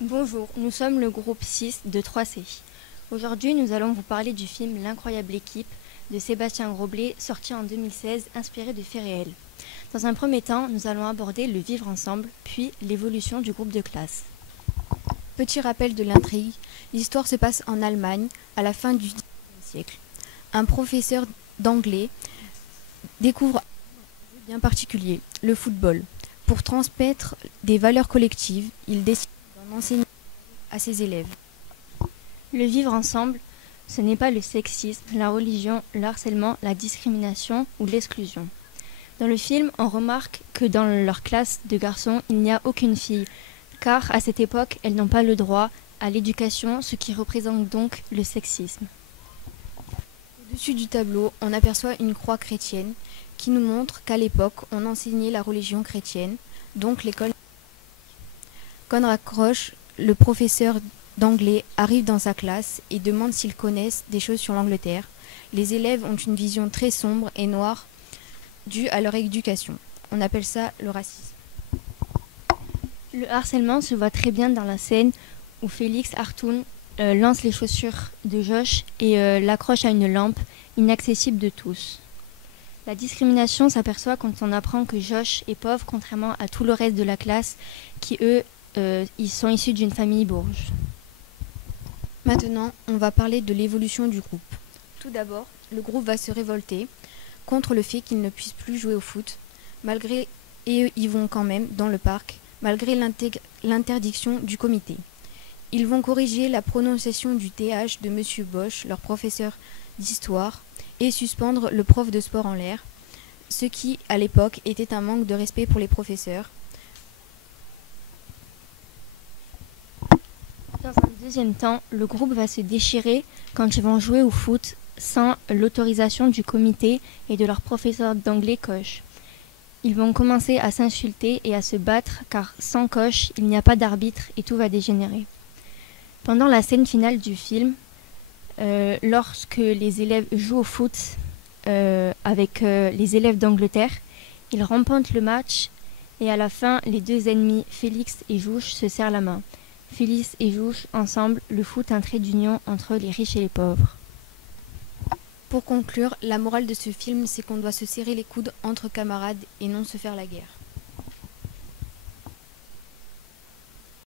Bonjour, nous sommes le groupe 6 de 3C. Aujourd'hui, nous allons vous parler du film L'incroyable équipe de Sébastien Groblet, sorti en 2016, inspiré de faits réels. Dans un premier temps, nous allons aborder le vivre ensemble, puis l'évolution du groupe de classe. Petit rappel de l'intrigue, l'histoire se passe en Allemagne à la fin du XIXe siècle. Un professeur d'anglais découvre un jeu bien particulier, le football. Pour transmettre des valeurs collectives, il décide d'en enseigner à ses élèves. Le vivre ensemble, ce n'est pas le sexisme, la religion, le harcèlement, la discrimination ou l'exclusion. Dans le film, on remarque que dans leur classe de garçons, il n'y a aucune fille, car à cette époque, elles n'ont pas le droit à l'éducation, ce qui représente donc le sexisme. Au-dessus du tableau, on aperçoit une croix chrétienne qui nous montre qu'à l'époque, on enseignait la religion chrétienne, donc l'école. Conrad Krosch, le professeur d'anglais, arrive dans sa classe et demande s'ils connaissent des choses sur l'Angleterre. Les élèves ont une vision très sombre et noire due à leur éducation. On appelle ça le racisme. Le harcèlement se voit très bien dans la scène où Félix Hartung lance les chaussures de Josh et l'accroche à une lampe inaccessible de tous. La discrimination s'aperçoit quand on apprend que Josh est pauvre contrairement à tout le reste de la classe qui, eux, ils sont issus d'une famille bourge. Maintenant, on va parler de l'évolution du groupe. Tout d'abord, le groupe va se révolter contre le fait qu'ils ne puissent plus jouer au foot, et eux y vont quand même dans le parc, malgré l'interdiction du comité. Ils vont corriger la prononciation du TH de Monsieur Bosch, leur professeur d'histoire, et suspendre le prof de sport en l'air, ce qui, à l'époque, était un manque de respect pour les professeurs. Dans un deuxième temps, le groupe va se déchirer quand ils vont jouer au foot sans l'autorisation du comité et de leur professeur d'anglais Koch. Ils vont commencer à s'insulter et à se battre car sans Koch, il n'y a pas d'arbitre et tout va dégénérer. Pendant la scène finale du film, lorsque les élèves jouent au foot avec les élèves d'Angleterre, ils remportent le match et à la fin, les deux ennemis, Félix et Jouche, se serrent la main. Félix et Jouche, ensemble, le foot un trait d'union entre les riches et les pauvres. Pour conclure, la morale de ce film, c'est qu'on doit se serrer les coudes entre camarades et non se faire la guerre.